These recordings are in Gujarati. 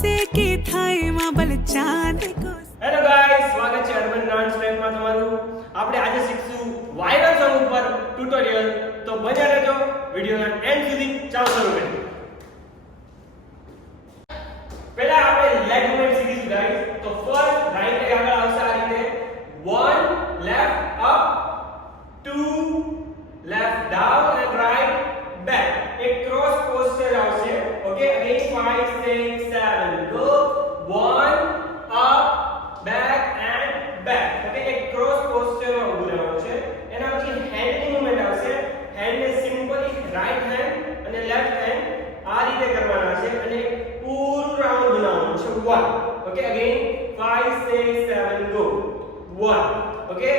से के थाई માં બલ ચાંદ કો હેલો ગાઈસ, સ્વાગત છે અર્બન ડાન્સ ટ્રેકમાં તમારું। આપણે આજે શીખશું વાયરલ સોંગ ઉપર ટ્યુટોરિયલ, તો બન્યા રહેજો વિડિયોના એન્ડ સુધી। ચાલો શરૂ કરીએ। પહેલા આપણે લેગ મૂવમેન્ટ શીખીશું ગાઈસ। તો ફર્સ્ટ રાઈટ લેગ આગળ આવશે આ રીતે, 1 left up, 2 left down and right back. એક ક્રોસ પોસ્ચર આવશે। Okay, again 5 6 7 go, 1 up back and back। Okay, એક ક્રોસ પોસ્ચર માં ઊભું રહેવાનું છે। એના પછી હેન્ડની મૂવમેન્ટ આવશે। હેન્ડને સિમ્પલી રાઈટ હેન્ડ અને લેફ્ટ હેન્ડ આ રીતે કરવાના છે અને પૂરું રાઉન્ડ બનાવવાનું છે 1। Okay, again 5 6 7 go, 1। ઓકે,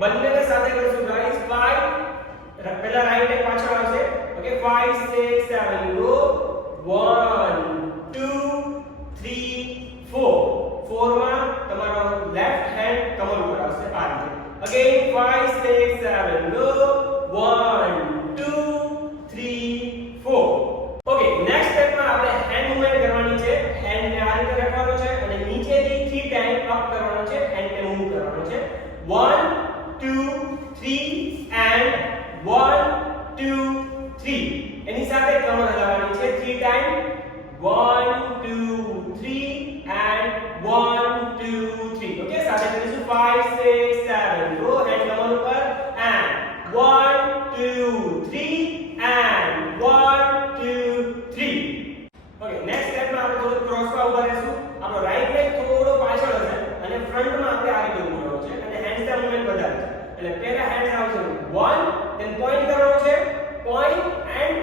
બંનેને સાથે કરશું ગાઈસ। 5 પહેલા રાઈટ હેન્ડ પાછળ આવશે। Okay, 5 6 7 go, 1 2 3 4। 4 માં તમારો લેફ્ટ હેન્ડ કમર ઉપર આવશે આ રીતે। Again 5 6 7 go, 1 2 3 4। ઓકે, નેક્સ્ટ સ્ટેપમાં આપણે હેન્ડ મૂવમેન્ટ કરવાની છે। હેન્ડને આ રીતે રાખવાનો છે અને નીચેથી 3 ટાઈમ અપ કરવાનો છે। હેન્ડને મૂવ કરવાનો છે 1 2 3 એન્ડ 1 2 3। એની સાથે કમર હલાવવાની છે 3 ટાઈમ, 1 2 3 and 1 2 3। ઓકે, સાથે કરીશું 5 6 7 ગો, હેન્ડ કમર ઉપર and 1 2 3 and 1 2 3। ઓકે, નેક્સ્ટ સ્ટેપમાં આપણે થોડું ક્રોસમાં ઊભા રહેશું। આપણો રાઈટ લેગ થોડો પાછળ હશે અને ફ્રન્ટમાં આપણે આ રીતે ઊભું રહેવાનું છે અને હેન્ડ્સના મૂવમેન્ટ વધારે છે। એટલે પહેલા હેન્ડ્સ આવશે 1, then પોઈન્ટ કરવાનું છે, પોઈન્ટ એન્ડ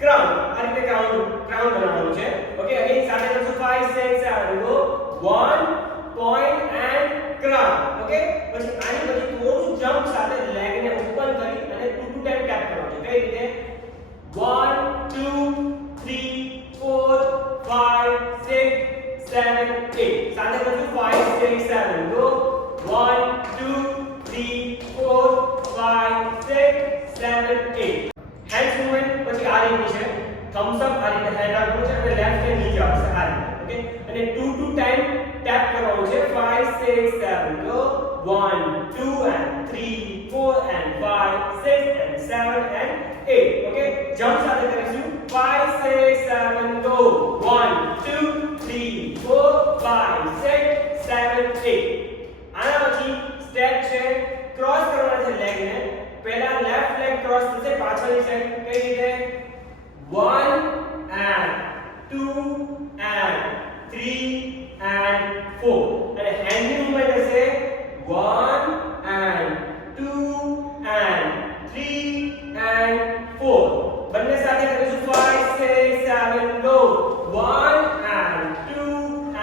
ક્રાઉન, આ રીતે ક્રાઉન બનાવવાનું છે। ઓકે, અગેન સાથે કરશું 5 6 7 go, 1 point and crown। Okay, પછી આની પછી થોડું જમ્પ સાથે લેગને ઓપન કરી અને 2 2 ટાઈમ ટેપ કરવાનું છે। કઈ રીતે? 1 2 3 4 5 6 7 8। સાથે કરશું 5 6 7 ગો, 1 2 3 4 5 6 7 8। હેન્ડ મૂવમેન્ટ પછી આ રીતની છે। થમ્સ અપ આ રીતે હેન્ડ રાખવાનું છે અને લેફ્ટ હેન્ડ નીચે આવશે આ રીતે। ઓકે, અને 2 2 ટાઈમ ટેપ કરવાનું છે। 5 6 7 go, 1 2 and 3 4 and 5 6 and 7 and 8। Okay, jump સાથે કરીશું 5 6 7 ગો, 1 2 3 4 5 6 7 8। આના પછી સ્ટેપ છે ક્રોસ કરવાના છે લેગને। પહેલા લેફ્ટ લેગ ક્રોસ થશે પાછળની સાઈડ। કઈ રીતે? 1 and 2 and 3 and 4। અને હેન્ડની મૂવમેન્ટ હશે 1 and 2 and 3 and 4। બંને સાથે કરીશું 5 6 7 ગો, 1 and 2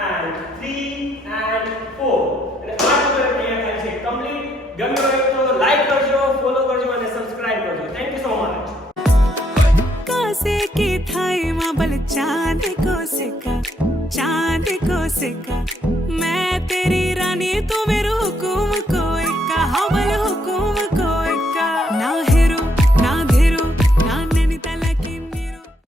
and 3 and 4। અને આ ટ્યુટોરિયલ અહીંયા થાય છે કમ્પ્લીટ। ગમ્યું હોય તો લાઈક કરજો, ફોલો કરજો અને સબસ્ક્રાઇબ કરજો। Thank you so much. से के थाई માં બલ ચાંદ કો સિક્કા